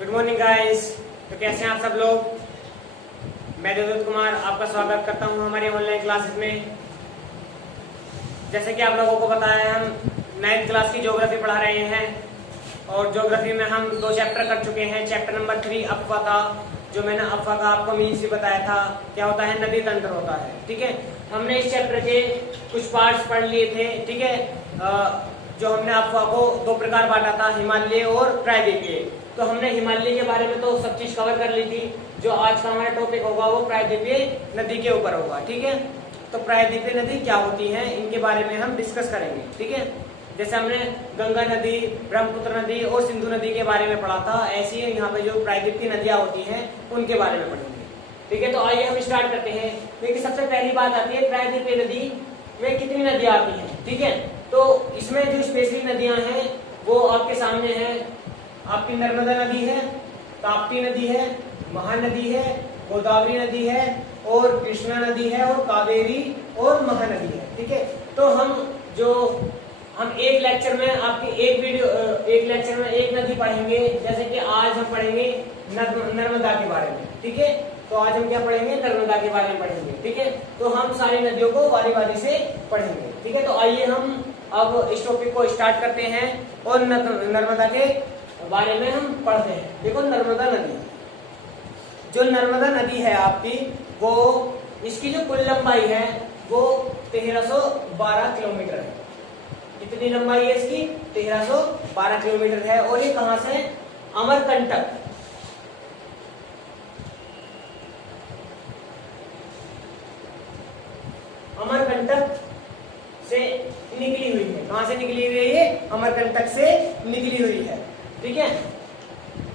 Good morning guys. तो कैसे हैं आप सब लोग। मैं देवदत्त कुमार आपका स्वागत करता हूं हमारी ऑनलाइन क्लासेस में। जैसे कि आप लोगों को पता है, हम 9th क्लास की ज्योग्राफी पढ़ा रहे हैं और ज्योग्राफी में हम 2 चैप्टर कर चुके हैं। चैप्टर नंबर 3 अफवा था, जो मैंने अफवा का आपको मीन्स भी बताया था। क्या होता है? नदी तंत्र होता है। ठीक है, हमने इस चैप्टर के कुछ पार्ट्स पढ़ लिए थे। ठीक है, जो हमने अफवा को 2 प्रकार बांटा था, हिमालय और प्रायद्वीपीय। तो हमने हिमालय के बारे में तो सब चीज कवर कर ली थी। जो आज का हमारा टॉपिक होगा वो प्रायद्वीपीय नदी के ऊपर होगा। ठीक है, तो प्रायद्वीपीय नदी क्या होती है, इनके बारे में हम डिस्कस करेंगे। ठीक है, जैसे हमने गंगा नदी, ब्रह्मपुत्र नदी और सिंधु नदी के बारे में पढ़ा था, ऐसी ही यहाँ पे जो प्रायद्वीपीय नदियां होती हैं उनके बारे में पढ़ेंगे। ठीक है, तो आइए हम स्टार्ट करते हैं। देखिए, सबसे पहली बात आती है प्रायद्वीपीय नदी में कितनी नदियां आती हैं। ठीक है, तो इसमें जो स्पेशली नदियां हैं वो आपके सामने है। आपकी नर्मदा नदी है, ताप्ती नदी है, महानदी है, गोदावरी नदी है और कृष्णा नदी है और कावेरी और महानदी है। ठीक है, तो हम एक लेक्चर में आपकी एक लेक्चर में एक नदी पढ़ेंगे। जैसे कि आज हम पढ़ेंगे नर्मदा के बारे में। ठीक है, तो आज हम क्या पढ़ेंगे? नर्मदा के बारे में पढ़ेंगे। ठीक है, तो हम सारी नदियों को बारी बारी से पढ़ेंगे। ठीक है, तो आइए हम अब इस टॉपिक को स्टार्ट करते हैं और नर्मदा के बारे में हम पढ़ते हैं। देखो, नर्मदा नदी, जो नर्मदा नदी है आपकी, वो इसकी जो कुल लंबाई है वो 1312 किलोमीटर है। कितनी लंबाई है इसकी? 1312 किलोमीटर है। और ये कहां से? अमरकंटक, अमरकंटक से निकली हुई है। कहां से निकली हुई है? ये अमरकंटक से निकली हुई है। ठीक है,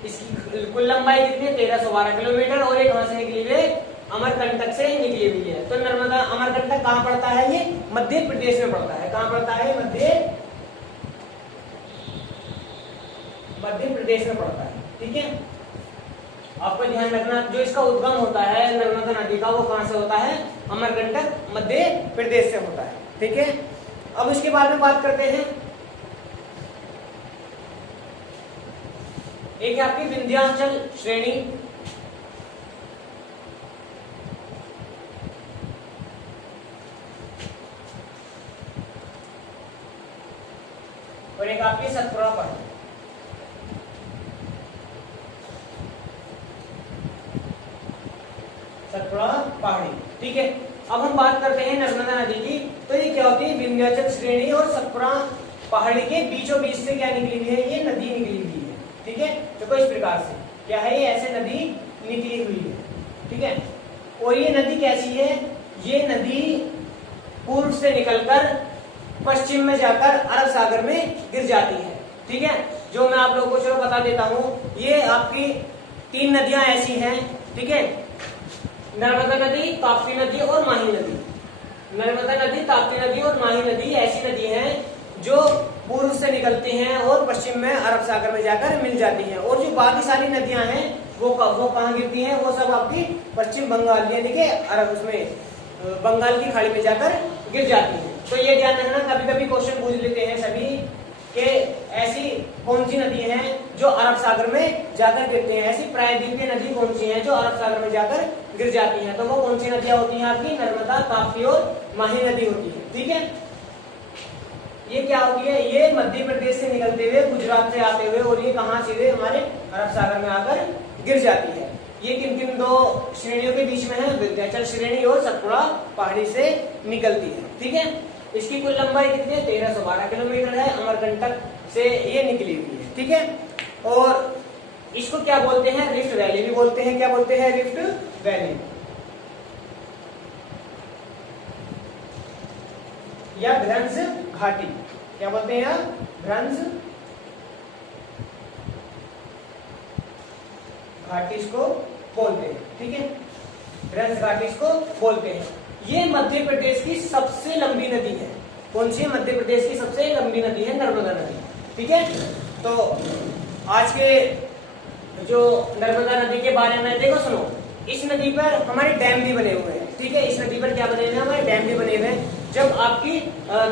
इसकी कुल लंबाई कितनी है? 1312 किलोमीटर। और ये कहां से निकली हुई है? अमरकंटक से निकली हुई है। तो नर्मदा, अमरकंटक कहां पड़ता है? ये मध्य प्रदेश में पड़ता है। कहां पड़ता है? मध्य प्रदेश में पड़ता है। ठीक है, आपको ध्यान रखना, जो इसका उद्गम होता है नर्मदा नदी का, वो कहां से होता है? अमरकंटक, मध्य प्रदेश से होता है। ठीक है, अब इसके बारे में बात करते हैं। एक है आपकी विंध्याचल श्रेणी, और एक आपकी सतपुड़ा पहाड़ी। सतपुड़ा पहाड़ी। ठीक है, अब हम बात करते हैं नर्मदा नदी की। तो ये क्या होती है? विंध्याचल श्रेणी और सतपुड़ा पहाड़ी के बीचों बीच से क्या निकली हुई है? ये नदी निकली हुई है। ठीक है, देखो इस प्रकार से क्या है, ये ऐसे नदी निकली हुई है। ठीक है, और ये नदी कैसी है? ये नदी पूर्व से निकलकर पश्चिम में जाकर अरब सागर में गिर जाती है। ठीक है, जो मैं आप लोगों को चलो बता देता हूँ। ये आपकी 3 नदियां ऐसी हैं। ठीक है, नर्मदा नदी, ताप्ती नदी और माही नदी। नर्मदा नदी, ताप्ती नदी और माही नदी ऐसी नदी हैं जो पूर्व से निकलती हैं और पश्चिम में अरब सागर में जाकर मिल जाती हैं। और जो बाकी सारी नदियां हैं वो कहाँ गिरती हैं? वो सब आपकी पश्चिम बंगाल, यानी कि अरब, उसमें बंगाल की खाड़ी में जाकर गिर जाती हैं। तो ये ध्यान रखना, कभी कभी क्वेश्चन पूछ लेते हैं सभी कि ऐसी कौन सी नदी है जो अरब सागर में जाकर गिरती हैं। ऐसी प्रायद्वीपीय नदी कौन सी है जो अरब सागर में जाकर गिर जाती हैं? तो वो कौन सी नदियां होती हैं आपकी? नर्मदा, ताप्ती और माही नदी होती है। ठीक है, ये क्या होती है? ये मध्य प्रदेश से निकलते हुए, गुजरात से आते हुए, और ये कहां सीधे हमारे अरब सागर में आकर गिर जाती है। ये किन किन 2 श्रेणियों के बीच में है? विंध्याचल श्रेणी और सतपुड़ा पहाड़ी से निकलती है। ठीक है, इसकी कुल लंबाई कितनी है? 1312 किलोमीटर है। अमरकंटक से ये निकली हुई है। ठीक है, और इसको क्या बोलते हैं? रिफ्ट वैली भी बोलते हैं। क्या बोलते हैं? रिफ्ट वैली या भ्रंश घाटी। क्या बोलते हैं यहाँ? भ्रंश घाटी इसको बोलते हैं। ठीक है, भ्रंश घाटी इसको बोलते हैं। ये मध्य प्रदेश की सबसे लंबी नदी है। कौन सी है? मध्य प्रदेश की सबसे लंबी नदी है नर्मदा नदी। ठीक है, तो आज के जो नर्मदा नदी के बारे में देखो, सुनो, इस नदी पर हमारे डैम भी बने हुए हैं। ठीक है, इस नदी पर क्या बने हुए हैं? हमारे डैम भी बने हुए हैं। जब आपकी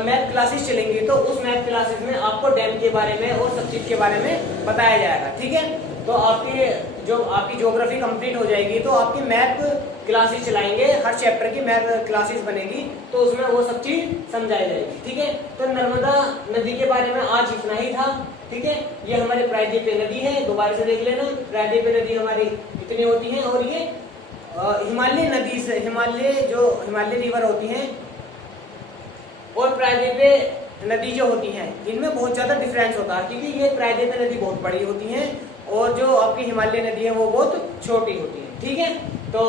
मैथ क्लासेस चलेंगी तो उस मैथ क्लासेस में आपको डैम के बारे में और सब चीज के बारे में बताया जाएगा। ठीक है, तो आपकी ज्योग्राफी कंप्लीट हो जाएगी तो आपकी मैथ क्लासेस चलाएंगे, हर चैप्टर की मैथ क्लासेस बनेगी तो उसमें वो सब चीज समझाई जाएगी। ठीक है, तो नर्मदा नदी के बारे में आज इतना ही था। ठीक है, ये हमारे प्रायद्वीप नदी है, दोबारा से देख लेना। प्रायद्वीप नदी हमारी इतनी होती है और ये हिमालय नदी से हिमालय रिवर होती हैं और प्रायद्वीप नदी जो होती हैं इनमें बहुत ज्यादा डिफरेंस होता है, क्योंकि ये प्रायद्वीप नदी बहुत बड़ी होती हैं और जो आपकी हिमालय नदी है वो बहुत छोटी होती है। ठीक है, तो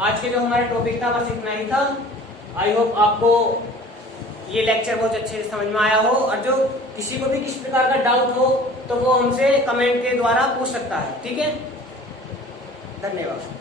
आज के जो हमारा टॉपिक था बस इतना ही था। आई होप आपको ये लेक्चर बहुत अच्छे से समझ में आया हो, और जो किसी को भी किसी प्रकार का डाउट हो तो वो हमसे कमेंट के द्वारा पूछ सकता है। ठीक है, धन्यवाद।